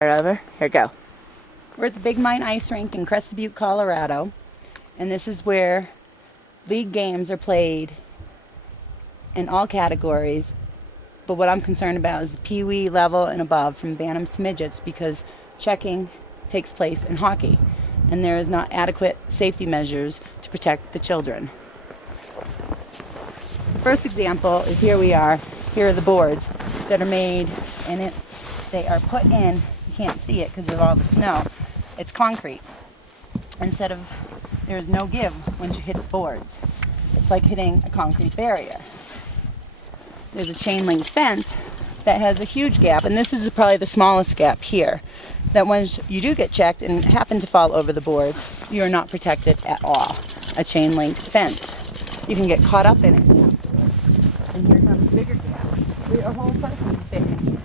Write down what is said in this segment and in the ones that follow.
Right over. Here, go. We're at the Big Mine Ice Rink in Crested Butte, Colorado, and this is where league games are played in all categories. But what I'm concerned about is Pee Wee level and above from Bantams to midgets, because checking takes place in hockey, and there is not adequate safety measures to protect the children. The first example is here we are. Here are the boards that are made, and they are put in. You can't see it because of all the snow. It's concrete. There's no give once you hit the boards. It's like hitting a concrete barrier. There's a chain link fence that has a huge gap, and this is probably the smallest gap here, that once you do get checked and happen to fall over the boards, you are not protected at all. A chain link fence. You can get caught up in it afterwards. And here comes a bigger gap. A whole person fit in here.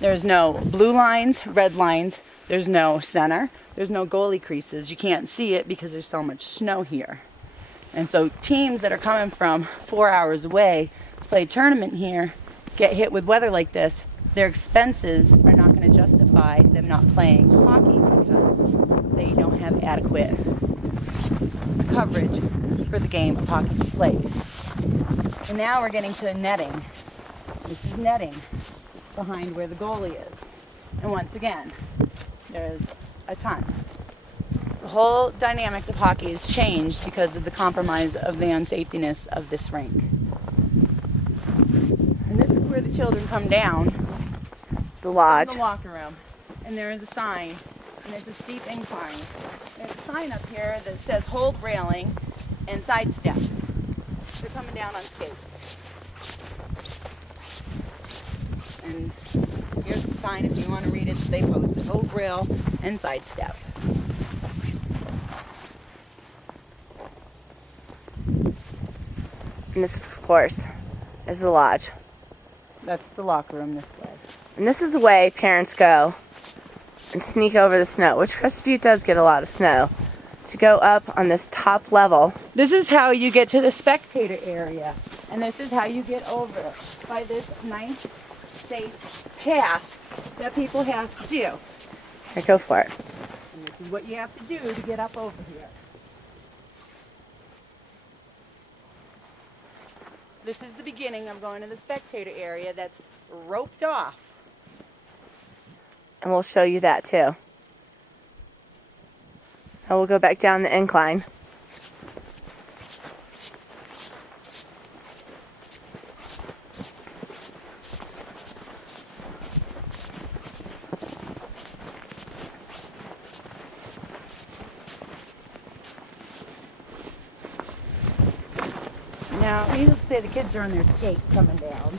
There's no blue lines, red lines. There's no center. There's no goalie creases. You can't see it because there's so much snow here. And so teams that are coming from 4 hours away to play a tournament here get hit with weather like this. Their expenses are not going to justify them not playing hockey because they don't have adequate coverage for the game of hockey played. And now we're getting to the netting. This is netting behind where the goalie is. And once again, there's a ton. The whole dynamics of hockey has changed because of the compromise of the unsafetiness of this rink. And this is where the children come down. The lodge. In the locker room. And there is a sign, and it's a steep incline. There's a sign up here that says hold railing and sidestep. They're coming down on skates. And here's the sign if you want to read it. They posted hold rail and sidestep. And this, of course, is the lodge. That's the locker room this way. And this is the way parents go and sneak over the snow, which Crested Butte does get a lot of snow, to go up on this top level. This is how you get to the spectator area. And this is how you get over by this nice, safe pass that people have to do. Here, go for it. And this is what you have to do to get up over here. This is the beginning of going to the spectator area that's roped off. And we'll show you that too. And we'll go back down the incline. Now, needless to say, the kids are on their skates coming down.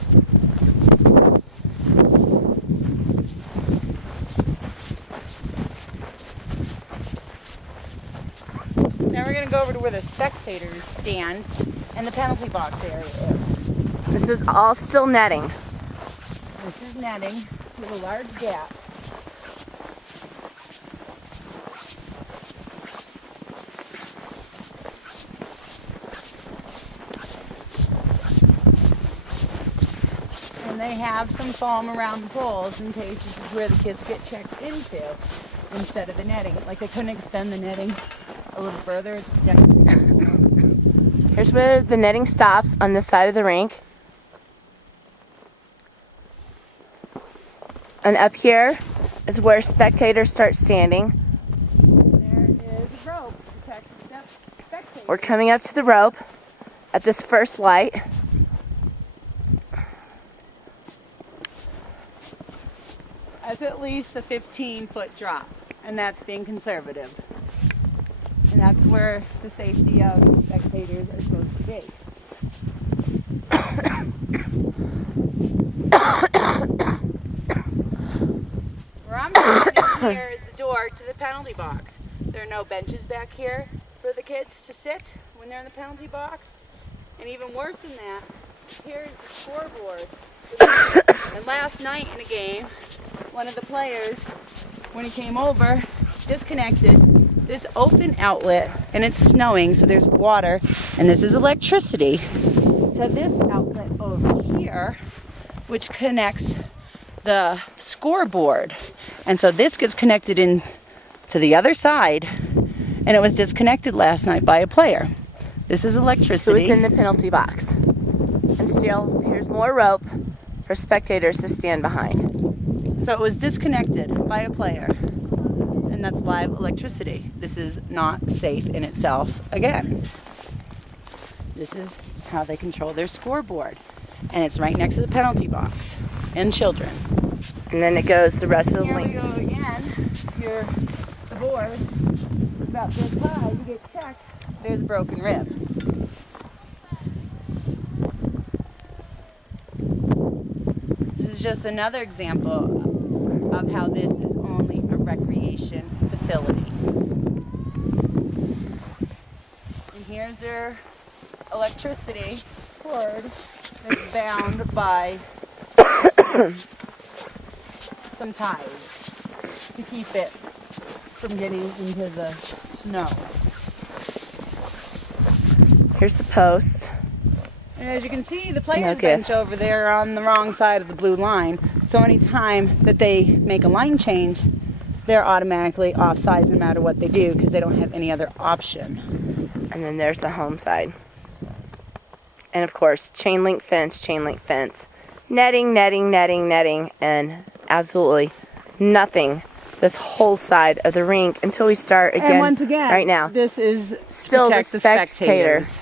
Now we're going to go over to where the spectators stand and the penalty box area is. This is all still netting. This is netting with a large gap. And they have some foam around the poles in case this is where the kids get checked into instead of the netting. Like they couldn't extend the netting a little further to protect the Here's where the netting stops on this side of the rink. And up here is where spectators start standing. And there is a rope to protect the spectators. We're coming up to the rope at this first light. That's at least a 15-foot drop, and that's being conservative. And that's where the safety of spectators are supposed to be. Where I'm standing here is the door to the penalty box. There are no benches back here for the kids to sit when they're in the penalty box. And even worse than that, here is the scoreboard. And last night in a game, one of the players, when he came over, disconnected this open outlet, and it's snowing, so there's water, and this is electricity, to this outlet over here, which connects the scoreboard. And so this gets connected in to the other side, and it was disconnected last night by a player. This is So electricity. it's in the penalty box. And still, here's more rope for spectators to stand behind. So it was disconnected by a player, and that's live electricity. This is not safe in itself again. This is how they control their scoreboard. And it's right next to the penalty box and children. And then it goes the rest of the Here we length. go again. Here, the board is about this high. You get checked. There's a broken rib. This is just another example of how this is only a recreation facility. And here's their electricity cord that's bound by some ties to keep it from getting into the snow. Here's the posts. And as you can see, the players' Okay. bench over there are on the wrong side of the blue line. So anytime that they make a line change, they're automatically offsides no matter what they do because they don't have any other option. And then there's the home side. And of course, chain link fence, netting, netting, netting, netting, and absolutely nothing this whole side of the rink until we start again, And once again, right now. this is Still the protect spectators.